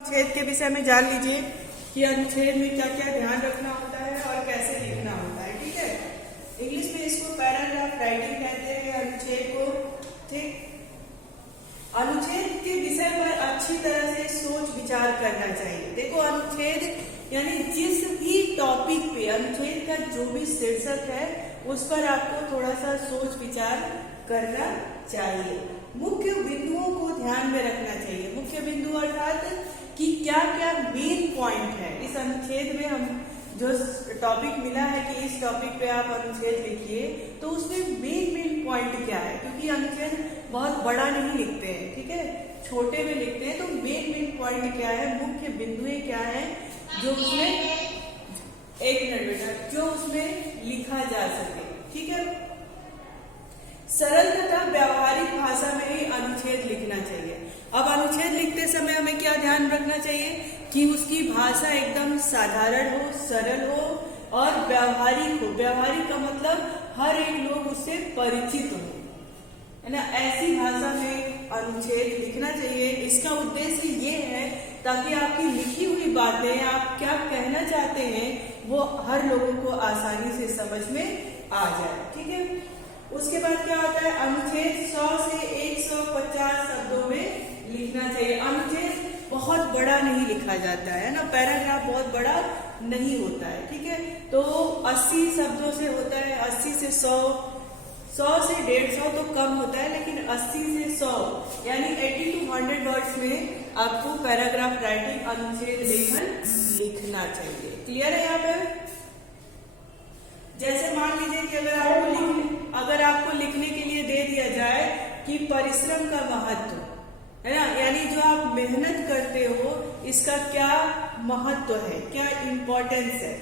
अनुच्छेद के विषय में जान लीजिए कि अनुच्छेद में क्या क्या ध्यान रखना होता है और कैसे लिखना होता है। ठीक है, इंग्लिश में इसको पैराग्राफ राइटिंग कहते हैं अनुच्छेद को। ठीक, अनुच्छेद के विषय पर अच्छी तरह से सोच विचार करना चाहिए। देखो, अनुच्छेद यानी जिस भी टॉपिक पे अनुच्छेद का जो भी शीर्षक है उस पर आपको थोड़ा सा सोच विचार करना चाहिए। मुख्य बिंदुओं को ध्यान में रखना चाहिए। मुख्य बिंदु अर्थात कि क्या क्या मेन पॉइंट है इस अनुच्छेद में। हम जो टॉपिक मिला है कि इस टॉपिक पे आप अनुच्छेद लिखिए, तो उसमें मेन पॉइंट क्या है, क्योंकि अनुच्छेद बहुत बड़ा नहीं लिखते हैं, ठीक है, छोटे में लिखते हैं। तो मेन पॉइंट क्या है, मुख्य बिंदुएं क्या है जो उसमें, एक मिनट बेटा, जो उसमें लिखा जा सके। ठीक है, सरल तथा व्यावहारिक भाषा में ही अनुच्छेद लिखना चाहिए। अब अनुच्छेद लिखते समय हमें क्या ध्यान रखना चाहिए कि उसकी भाषा एकदम साधारण हो, सरल हो और व्यावहारिक हो। व्यावहारिक का मतलब हर एक लोग उससे परिचित हो, है ना, ऐसी भाषा में अनुच्छेद लिखना चाहिए। इसका उद्देश्य ये है ताकि आपकी लिखी हुई बातें, आप क्या कहना चाहते हैं, वो हर लोगों को आसानी से समझ में आ जाए। ठीक है, उसके बाद क्या होता है, अनुच्छेद 100 से 150 शब्दों में लिखना चाहिए। अनुच्छेद बहुत बड़ा नहीं लिखा जाता है ना, पैराग्राफ बहुत बड़ा नहीं होता है। ठीक है, तो 80 शब्दों से होता है, 80 से 100, 100 से 150 तो कम होता है, लेकिन 80 से 100 यानी 80 to 100 वर्ड्स में आपको पैराग्राफ राइटिंग अनुच्छेद लेखन लिखना चाहिए। क्लियर है यहाँ पे? जैसे मान लीजिए कि अगर आपको लिखने के लिए दे दिया जाए कि परिश्रम का महत्व, है ना, यानी जो आप मेहनत करते हो इसका क्या महत्व है, क्या इम्पोर्टेंस है,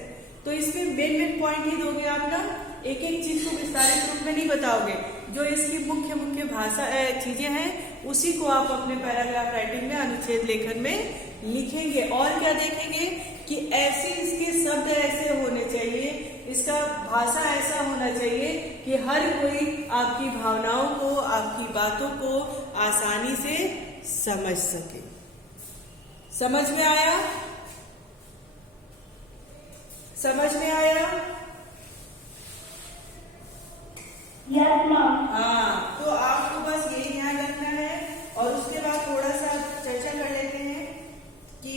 तो इसमें मेन पॉइंट ही दोगे आप ना, एक एक चीज को विस्तारित रूप में नहीं बताओगे। जो इसकी मुख्य भाषा चीजें हैं उसी को आप अपने पैराग्राफ राइटिंग में, अनुच्छेद लेखन में लिखेंगे। और क्या देखेंगे कि ऐसे इसके शब्द ऐसे होने चाहिए, इसका भाषा ऐसा होना चाहिए कि हर कोई आपकी भावनाओं को, आपकी बातों को आसानी से समझ सके। समझ में आया? समझ में आया? Yes ma'am. हाँ, तो आपको बस यही ध्यान रखना है। और उसके बाद थोड़ा सा चर्चा कर लेते हैं कि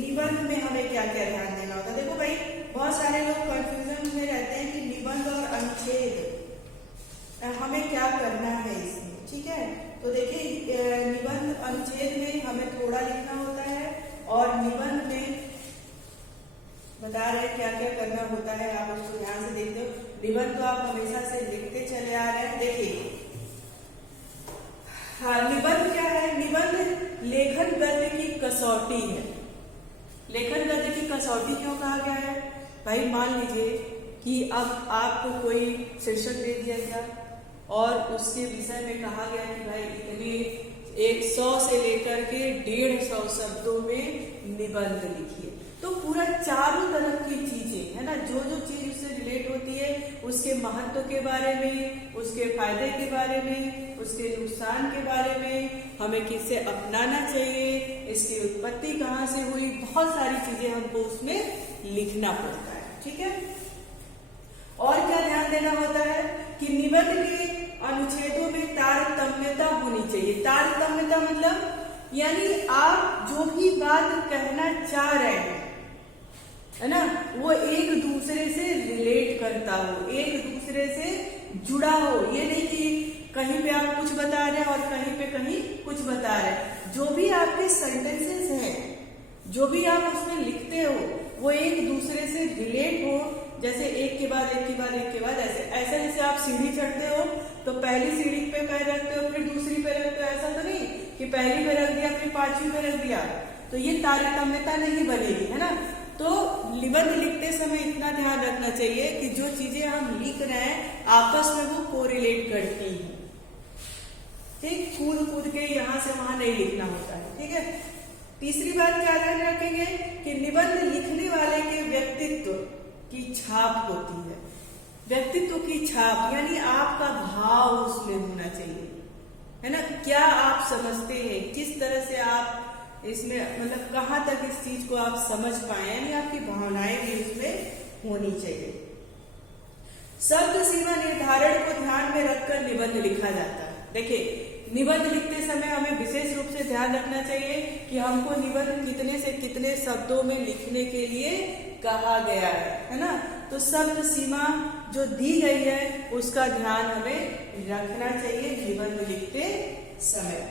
निबंध में हमें क्या क्या ध्यान देना होता है। देखो भाई, बहुत सारे लोग कंफ्यूजन में रहते हैं कि निबंध और अनुच्छेद हमें क्या करना है इसमें। ठीक है, तो देखिए, निबंध अनुच्छेद में हमें थोड़ा लिखना होता है और निबंध में बता रहे क्या क्या करना होता है। आप उसको ध्यान से देखते हो। निबंध तो आप हमेशा से लिखते चले आ रहे हैं। देखिए, हाँ, निबंध क्या है? निबंध लेखन गद्य की कसौटी है। लेखन गद्य की कसौटी क्यों कहा गया है? भाई मान लीजिए कि अब आपको कोई शीर्षक दे दिया गया और उसके विषय में कहा गया कि भाई इतने 100 से लेकर के 150 शब्दों में निबंध लिखिए। तो पूरा चारों तरफ की चीजें, है ना, जो चीज उससे रिलेट होती है, उसके महत्व के बारे में, उसके फायदे के बारे में, उसके नुकसान के बारे में, हमें किससे अपनाना चाहिए, इसकी उत्पत्ति कहाँ से हुई, बहुत सारी चीजें हमको उसमें लिखना पड़ता है। ठीक है, और क्या ध्यान देना होता है कि निबंध के अनुच्छेदों में तारतम्यता होनी चाहिए। तारतम्यता मतलब यानी आप जो भी बात कहना चाह रहे हैं, है ना, वो एक दूसरे से रिलेट करता हो, एक दूसरे से जुड़ा हो। ये नहीं कि कहीं पे आप कुछ बता रहे हैं और कहीं पे कुछ बता रहे हैं। जो भी आपके सेंटेंसेस हैं, जो भी आप उसमें लिखते हो, वो एक दूसरे से रिलेट हो। जैसे एक के बाद एक के बाद एक के बाद ऐसे जैसे आप सीढ़ी चढ़ते हो तो पहली सीढ़ी पे पैर रखते हो, फिर दूसरी पे रखते हो। ऐसा तो नहीं कि पहली पे रख दिया फिर पांचवी पे रख दिया, तो ये तारतम्यता नहीं बनेगी, है ना। तो निबंध लिखते समय इतना ध्यान रखना चाहिए कि जो चीजें हम लिख रहे हैं आपस में वो कोरिलेट करती हैं। ठीक, कूद के यहाँ से वहां नहीं लिखना होता है। ठीक है, तीसरी बात क्या ध्यान रखेंगे कि निबंध लिखने वाले के व्यक्तित्व की छाप होती है। व्यक्तित्व की छाप यानी आपका भाव उसमें होना चाहिए, है ना। क्या आप समझते हैं, किस तरह से आप इसमें मतलब कहाँ तक इस चीज को आप समझ पाए, यानी आपकी भावनाएं भी इसमें होनी चाहिए। शब्द सीमा निर्धारण को ध्यान में रखकर निबंध लिखा जाता है। देखिए, निबंध लिखते समय हमें विशेष रूप से ध्यान रखना चाहिए कि हमको निबंध कितने से कितने शब्दों में लिखने के लिए कहा गया है ना। तो शब्द सीमा जो दी गई है उसका ध्यान हमें रखना चाहिए निबंध लिखते समय।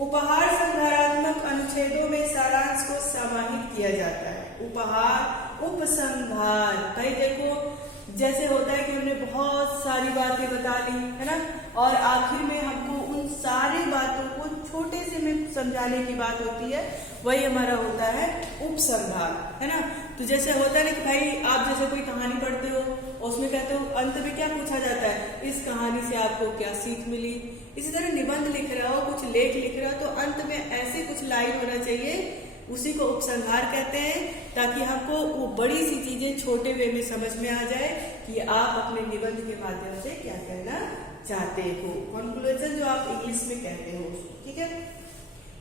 उपहार संहारात्मक अनुच्छेदों में सारांश को समाहित किया जाता है। उपहार, उपसंहार, भाई देखो जैसे होता है कि हमने बहुत सारी बातें बता ली है ना, और आखिर में हमको उन सारी बातों को छोटे से में समझाने की बात होती है, वही हमारा होता है उपसंहार, है ना। तो जैसे होता है ना कि भाई आप जैसे कोई कहानी पढ़ते हो, उसमें कहते हो अंत में क्या पूछा जाता है, इस कहानी से आपको क्या सीख मिली। इसी तरह निबंध लिख रहा हो, कुछ लेख लिख रहा हो, तो अंत में ऐसे कुछ लाइन होना चाहिए, उसी को उपसंहार कहते हैं, ताकि हमको वो बड़ी सी चीजें छोटे वे में समझ में आ जाए कि आप अपने निबंध के माध्यम से क्या कहना चाहते हो। कंक्लूजन जो आप इंग्लिश में कहते हो, ठीक है।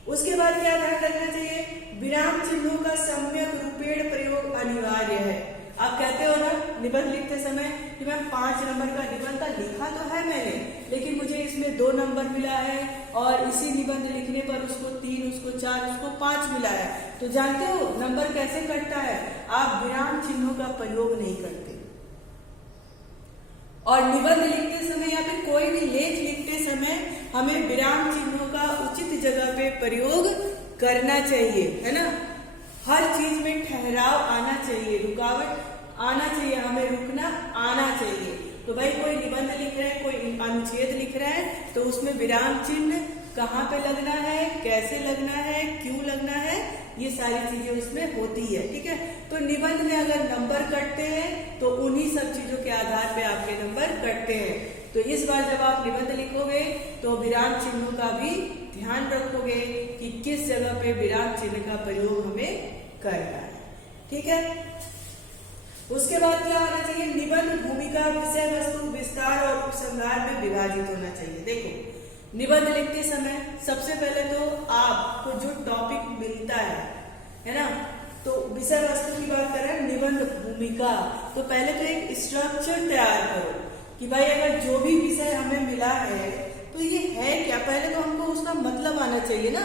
उसके बाद क्या ध्यान रखना चाहिए, विराम चिन्हों का सम्यक रूपेण प्रयोग अनिवार्य है। आप कहते हो ना निबंध लिखते समय कि मैं 5 नंबर का निबंध लिखा तो है मैंने, लेकिन मुझे इसमें 2 नंबर मिला है, और इसी निबंध लिखने पर उसको 3, उसको 4, उसको 5 मिला है। तो जानते हो नंबर कैसे कटता है, आप विराम चिन्हों का प्रयोग नहीं करते। और निबंध लिखते समय या फिर कोई भी लेख लिखते समय हमें विराम चिन्हों का उचित जगह पे प्रयोग करना चाहिए, है ना। हर चीज में ठहराव आना चाहिए, रुकावट आना चाहिए, हमें रुकना आना चाहिए। तो भाई कोई निबंध लिख रहा है, कोई अनुच्छेद लिख रहा है, तो उसमें विराम चिन्ह कहाँ पे लगना है, कैसे लगना है, क्यों लगना है, ये सारी चीजें उसमें होती है, ठीक है। तो निबंध में अगर नंबर कटते हैं तो उन्हीं सब चीजों के आधार पे आपके नंबर कटते हैं। तो इस बार जब आप निबंध लिखोगे तो विराम चिन्हों का भी ध्यान रखोगे कि किस जगह पे विराम चिन्ह का प्रयोग हमें करना है, ठीक है। उसके बाद क्या होना चाहिए, निबंध भूमिका, विषय वस्तु, विस्तार और उपसंहार में विभाजित होना चाहिए। देखो निबंध लिखते समय सबसे पहले तो आपको जो टॉपिक मिलता है ना, तो विषय वस्तु की बात करें, निबंध भूमिका, तो पहले तो एक स्ट्रक्चर तैयार करो कि भाई अगर जो भी विषय हमें मिला है तो ये है क्या, पहले तो हमको उसका मतलब आना चाहिए ना,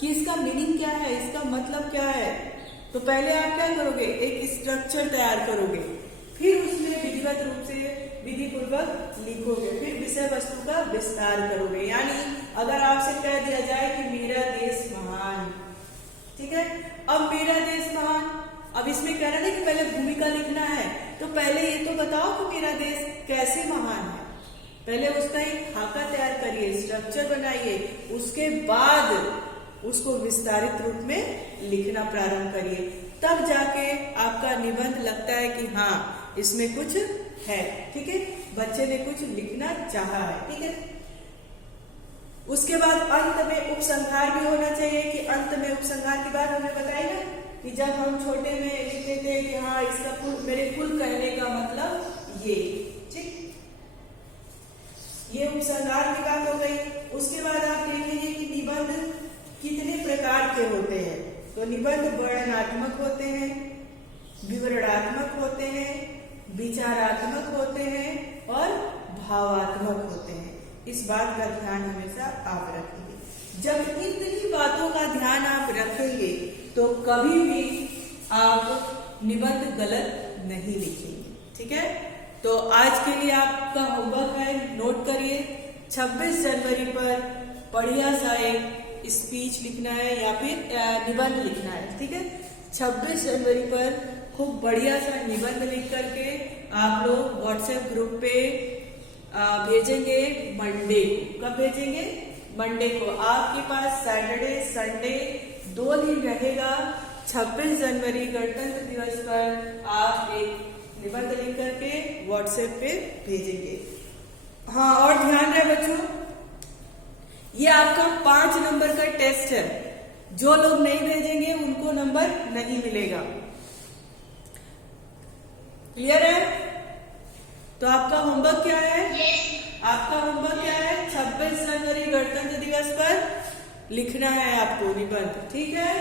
कि इसका मीनिंग क्या है, इसका मतलब क्या है। तो पहले आप क्या करोगे, एक स्ट्रक्चर तैयार करोगे, फिर उसमें विधिवत रूप से विधि पूर्वक लिखोगे, फिर विषय वस्तु का विस्तार करोगे। यानी अगर आपसे कह दिया जाए कि मेरा देश महान, ठीक है, अब मेरा देश महान, अब इसमें कह रहा है कि पहले भूमिका लिखना है, तो पहले ये तो बताओ कि मेरा देश कैसे महान है, पहले उसका एक खाका तैयार करिए, स्ट्रक्चर बनाइए, उसके बाद उसको विस्तारित रूप में लिखना प्रारंभ करिए, तब जाके आपका निबंध लगता है कि हाँ इसमें कुछ है, ठीक है, बच्चे ने कुछ लिखना चाहा है, ठीक है। उसके बाद अंत में उपसंहार भी होना चाहिए, कि अंत में उपसंहार की बात हमने बताई ना, कि जब हम छोटे में लिखते थे कि हाँ इसका मेरे कुल कहने का मतलब ये, ठीक, ये उपसंहार की बात हो गई। उसके बाद आप देखेंगे कि निबंध कितने प्रकार के होते हैं। तो निबंध वर्णनात्मक होते हैं, विवरणात्मक होते हैं, विचारात्मक होते हैं और भावात्मक होते हैं। इस बात का ध्यान हमेशा आप रखेंगे। जब इतनी बातों का ध्यान आप रखेंगे तो कभी भी आप निबंध गलत नहीं लिखेंगे, ठीक है। तो आज के लिए आपका होमवर्क है, नोट करिए, 26 जनवरी पर बढ़िया सा एक स्पीच लिखना है या फिर निबंध लिखना है, ठीक है। 26 जनवरी पर खूब बढ़िया सा निबंध लिख करके आप लोग व्हाट्सएप ग्रुप पे भेजेंगे मंडे को। कब भेजेंगे, मंडे को। आपके पास सैटरडे संडे 2 दिन रहेगा। 26 जनवरी गणतंत्र दिवस पर आप एक निबंध लिख करके व्हाट्सएप पे भेजेंगे। हाँ, और ध्यान रहे बच्चों, ये आपका 5 नंबर का टेस्ट है, जो लोग नहीं भेजेंगे उनको नंबर नहीं मिलेगा। क्लियर है? तो आपका होमवर्क क्या है? आपका होमवर्क क्या है? 26 जनवरी गणतंत्र दिवस पर लिखना है आपको निबंध, ठीक है।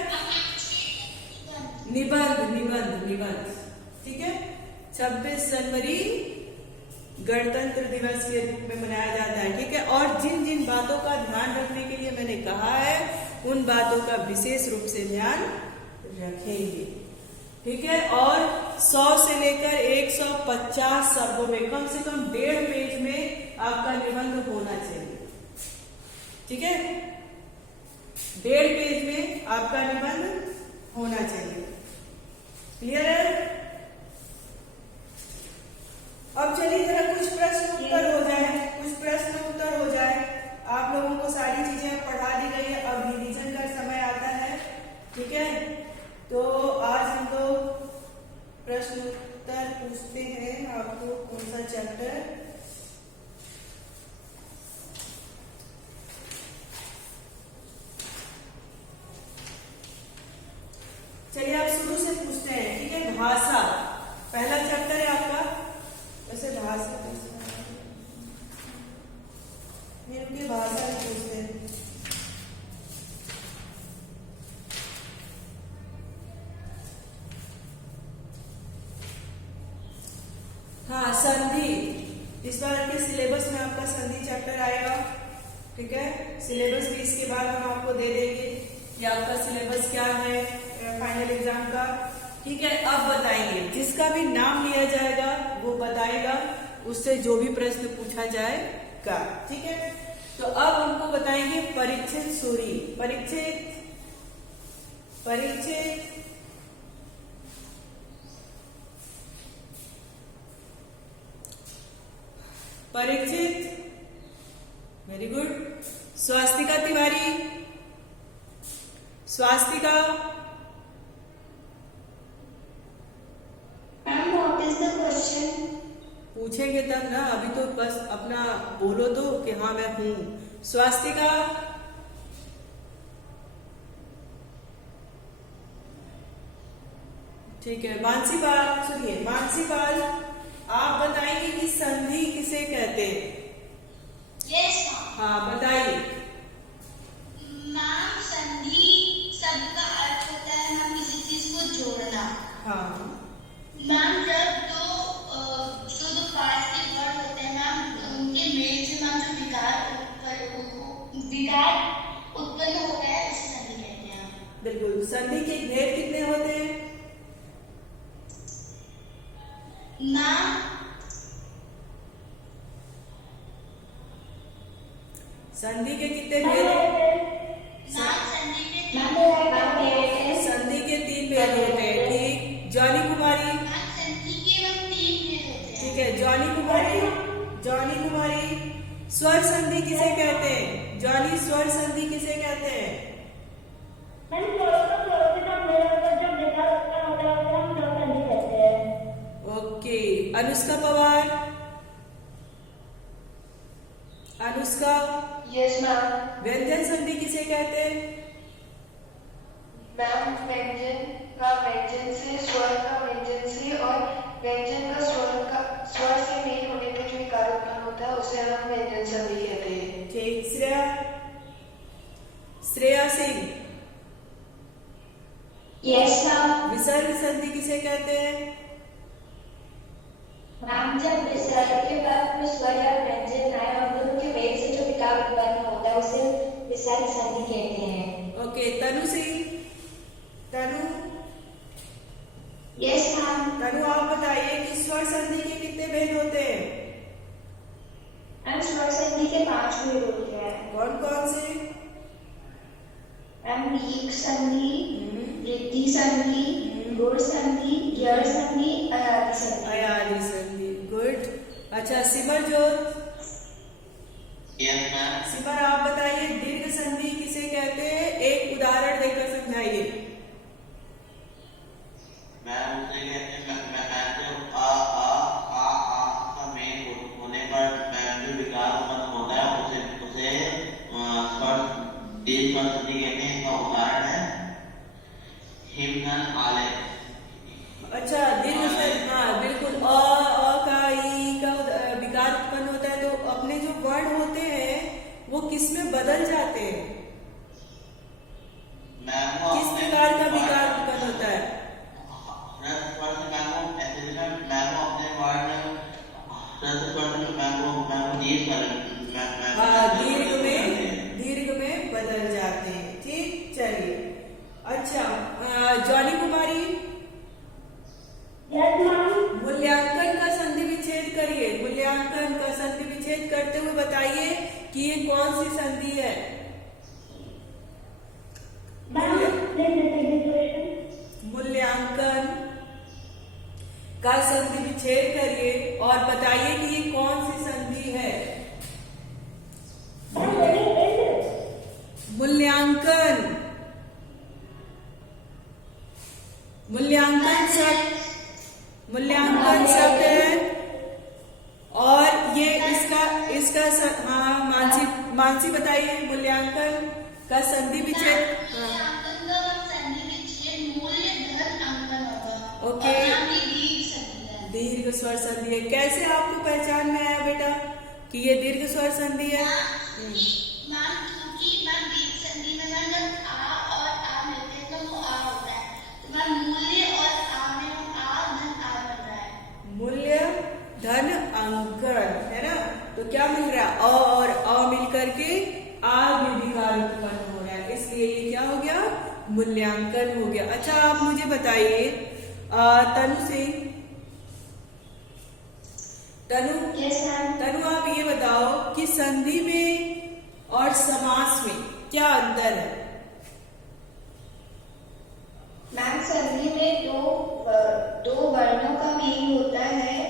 निबंध निबंध निबंध, ठीक है। 26 जनवरी गणतंत्र दिवस के रूप में मनाया जाता है, ठीक है। और जिन जिन बातों का ध्यान रखने के लिए मैंने कहा है उन बातों का विशेष रूप से ध्यान रखेंगे, ठीक है। और 100 से लेकर 150 शब्दों में कम से कम 1.5 पेज में आपका निबंध होना चाहिए, ठीक है। 1.5 पेज में आपका निबंध होना चाहिए, क्लियर है। अब चलिए जरा कुछ प्रश्न उत्तर हो जाए, कुछ प्रश्न उत्तर हो जाए। आप लोगों को सारी चीजें पढ़ा दी गई है, अब रिवीजन का समय आता है, ठीक है। तो आज हम लोग प्रश्न उत्तर पूछते हैं। आपको कौन सा चैप्टर, चलिए आप शुरू से पूछते हैं, ठीक है। भाषा पहला चैप्टर है आपका। वैसे भाषा मेरे भाषा पूछते हैं। हाँ, संधि। इस बार के सिलेबस में आपका संधि चैप्टर आएगा, ठीक है। सिलेबस भी इसके बाद हम आपको दे देंगे कि आपका सिलेबस क्या है फाइनल एग्जाम का, ठीक है। अब बताएंगे, जिसका भी नाम लिया जाएगा वो बताएगा, उससे जो भी प्रश्न पूछा जाएगा, ठीक है। तो अब हमको बताएंगे परिच्छेद सूरी। परिच्छेद परिच्छेद परिच्छेद, वेरी गुड। स्वास्तिका तिवारी, स्वास्तिका। पूछेंगे तब ना, अभी तो बस अपना बोलो तो कि हाँ मैं हूं। स्वास्तिका, ठीक है। मानसी पाल, सुनिए मानसी पाल, आप बताएंगे कि संधि किसे कहते हैं? यस हाँ बताइए। मैम, संधि शब्द का अर्थ होता है मैम किसी चीज को जोड़ना। हाँ मैम, जब दो पार्ट्स के वर्ड होते हैं मैम, उनके मेल से मैम जो विकार उत्पन्न होता है उसे संधि कहते हैं। बिल्कुल। संधि के भेद कितने होते हैं? मैम, संधि के कितने भेद? संधि के 3 भेद होते हैं, ठीक। जॉनी कुमारी, संधि के 3 भेद होते हैं, ठीक है। जॉनी कुमारी, जॉनी कुमारी, स्वर संधि किसे कहते हैं? जॉनी, स्वर संधि किसे कहते हैं? Okay. Anushka Pawar, Anushka. Yes ma'am. व्यंजन संधि किसे कहते हैं? मैम, व्यंजन का व्यंजन से, स्वर का व्यंजन से और व्यंजन का स्वर से नहीं होने पर जो विकार उत्पन्न होता है उसे हम व्यंजन संधि कहते हैं, ठीक। श्रेया, श्रेया सिंह। Yes ma'am. विसर्ग संधि किसे कहते हैं? मैम, जब विसर्ग के बाद में स्वर या व्यंजन आए और दोनों के मेल से जो विकार उत्पन्न होता है उसे विसर्ग संधि कहते हैं। Okay. Tanu Singh, Tanu. Yes ma'am. Tanu, आप बताइए कि स्वर संधि के कितने भेद होते हैं? मैम, स्वर संधि के 5 भेद होते हैं। कौन कौन से? मैम, रीक संधि, वृद्धि संधि, गुण संधि, यड़ संधि, अयादि संधि। अयादि संधि, गुड। अच्छा, सिमरजोत, यस मैम। सिमर आप बताइए दीर्घ संधि किसे कहते हैं? एक उदाहरण देकर समझाइए। मैम, उसे कहते हैं जो आ का मेल होने पर जो विकार उत्पन्न होता है उसे स्वर दीर्घ स्वर संधि कहते हैं। इसका उदाहरण है हिमनल आलय। अच्छा, दीर्घ संधि, हाँ बिल्कुल। अ का ई का विकार उत्पन्न होता है तो अपने जो वर्ण होते हैं वो किस में बदल जाते हैं? जॉनी कुमारी, यस मैम। मूल्यांकन का संधि विच्छेद करिए। मूल्यांकन का संधि विच्छेद करते हुए बताइए कि ये कौन सी संधि है। मूल्यांकन का संधि विच्छेद करिए और बताइए कि ये कौन सी संधि है। मूल्यांकन, मूल्यांकन शब्द है और ये इसका हाँ मानसी बताइए मूल्यांकन का संधि विच्छेद। ओके, दीर्घ स्वर संधि है। कैसे आपको पहचान में आया बेटा कि ये दीर्घ स्वर संधि है? मूल्य धन अंकन है ना, तो क्या मिल रहा है? अ और अ मिलकर के आ में विकार उत्पन्न हो रहा है, इसलिए ये क्या हो गया? मूल्यांकन हो गया। अच्छा, आप मुझे बताइए तनु सिंह, तनु आप ये बताओ कि संधि में और समास में क्या अंतर है? मैम, संधि में दो वर्णों का मेल होता है,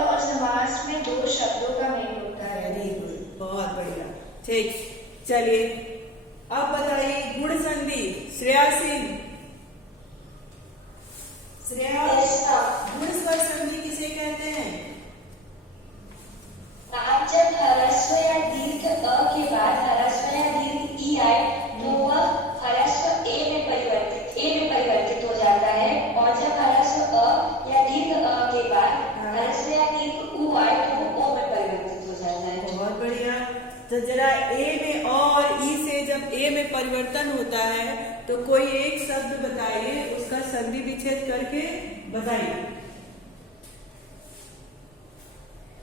और समास में दो शब्दों का मेल होता है। वेरी गुड, बहुत बढ़िया। ठीक, चलिए अब बताइए गुण संधि। श्रेया सिंह, श्रेया, गुण स्वर संधि किसे कहते हैं? जब ह्रस्व या दीर्घ अ के बाद ह्रस्व या दीर्घ ई आए तो वह ह्रस्व ए में परिवर्तित हो जाता है, और जब ह्रस्व अ या दीर्घ अ के बाद ह्रस्व या दीर्घ उ आए तो वो ओ में परिवर्तित हो जाता है। बहुत बढ़िया। तो जरा ए में अ और ई से जब ए में परिवर्तन होता है तो कोई एक शब्द बताइए, उसका संधि विच्छेद करके बताइए।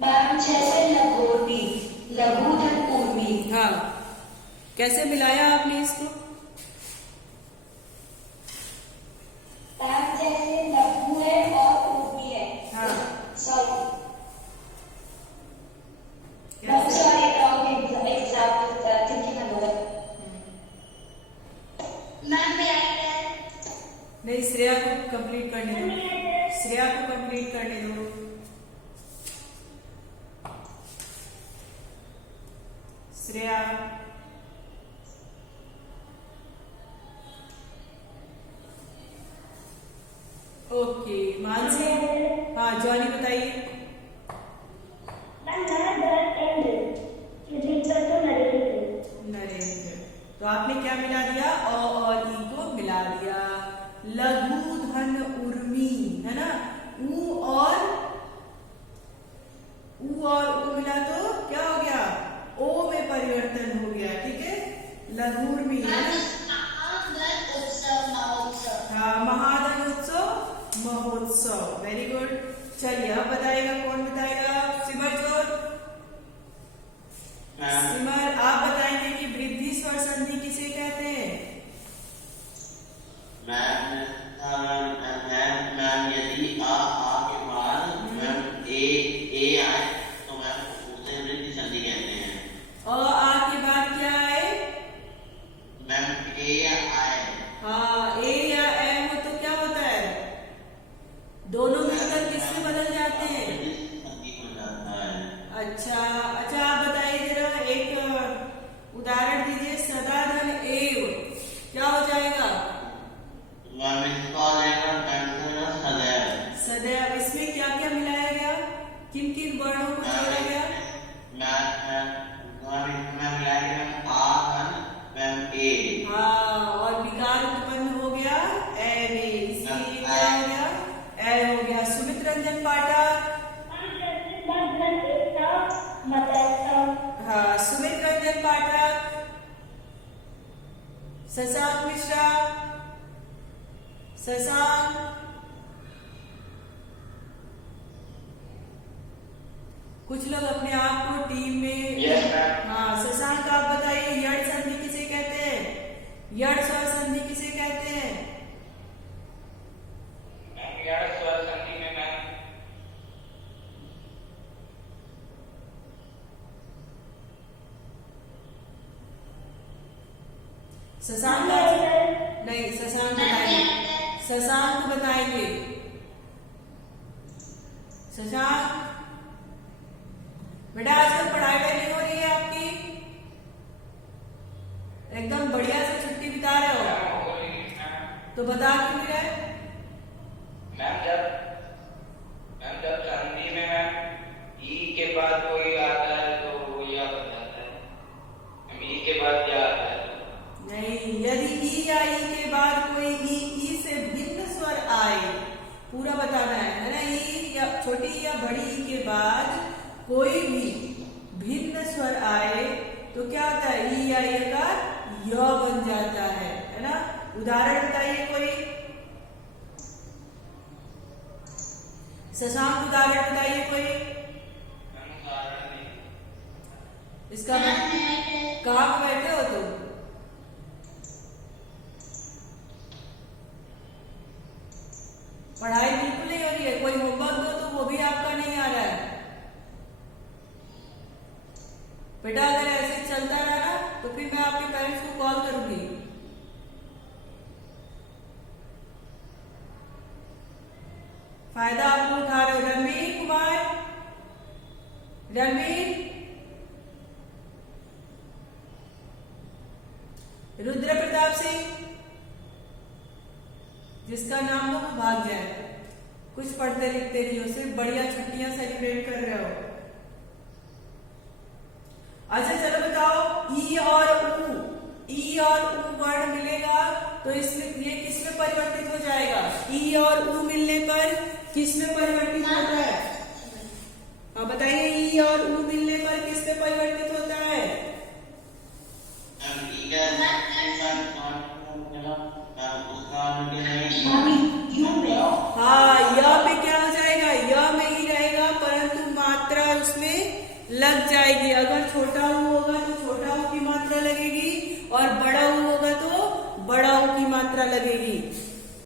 मैम, जैसे लघोर्मी, लघुधन उर्मी। हाँ, कैसे मिलाया आपने इसको? मैम, जैसे लघु है और उर्मी है। हाँ, सॉरी, नहीं, श्रेया को कंप्लीट करने दो, श्रेया को कंप्लीट करने दो। श्रेया, ओके। मानसी, हाँ जॉनी बताइए। नरेंद्र, तो आपने क्या मिला दिया? अ और ई को मिला दिया। लघु धन उर्मी है ना, ऊ और ऊ मिला तो क्या हो गया? ओ में परिवर्तन हो गया। ठीक है, लघुर्मी है ना। हाँ, महाधन उत्सव महोत्सव। Very good. चलिए अब बताएगा, कौन बताएगा? सिमरजोत, सिमर आप बताएंगे कि वृद्धि स्वर संधि किसे कहते हैं? मैम यदि आ के बाद मैम ए आए तो मैम उसे वृद्धि संधि कहते हैं। आ के बाद क्या आए? मैम ए आए। हाँ, ए या ए हो तो क्या होता है? दोनों मिलकर किससे बदल जाते हैं? अच्छा, आप बताइए जरा, एक उदाहरण दीजिए। सदाधन एव क्या हो जाएगा? सदैव। इसमें क्या क्या मिलाया गया? किन किन वर्णों को जोड़ा गया? हाँ, और विकार उत्पन्न हो गया ए में, इसलिए क्या हो गया? ए हो गया। सुमित रंजन पाठक, हाँ सुमित रंजन पाठक। शशांक मिश्रा, शशांक, कुछ लोग अपने आप को टीम में। हाँ, शशांक आप बताइए, यड़ संधि किसे कहते हैं? यड़ स्वर संधि नहीं, शशांक बताएंगे, शशांक बताएंगे। शशांक बेटा आजकल पढ़ाई नहीं हो रही है आपकी? एकदम बढ़िया से छुट्टी बिता रहे हो तो बता क्यों नहीं रहे? मैम जब संधि में मैम ई के बाद कोई आता है तो वो या बन जाता है। मैम ई के बाद क्या आता है? नहीं, यदि ई या ई के बाद कोई ई से भिन्न स्वर आए, पूरा बताना है ना। ई या छोटी या बड़ी ई के बाद कोई भी भिन्न स्वर आए तो क्या होता है? ई या ई का य बन जाता है ना। उदाहरण बताइए कोई, शशांक उदाहरण बताइए कोई इसका। कहाँ पे बैठे हो तुम? पढ़ाई बिल्कुल नहीं हो रही है, कोई होमवर्क दो तो वो भी आपका नहीं आ रहा है बेटा। अगर ऐसे चलता रहा ना तो फिर मैं आपके पेरेंट्स को कॉल करूंगी। फायदा आप लोग उठा रहे हो। रणवीर कुमार, रणवीर, रुद्र प्रताप सिंह, जिसका नाम लो भाग जाए, कुछ पढ़ते लिखते नहीं हो, सिर्फ बढ़िया छुट्टियां सेलिब्रेट कर रहे हो। अच्छा चलो बताओ, ई और ऊ वर्ण मिलेगा तो इसमें ये किसमें परिवर्तित हो जाएगा? ई और ऊ मिलने पर किसमें परिवर्तित होता है? हाँ बताइए, ई और ऊ मिलने पर किसमें परिवर्तित होता है? हाँ, य पे क्या हो जाएगा? य में ही रहेगा, परंतु मात्रा उसमें लग जाएगी। अगर छोटा ऊ होगा तो छोटा ऊ की मात्रा लगेगी और बड़ा ऊ होगा तो बड़ा ऊ की मात्रा लगेगी।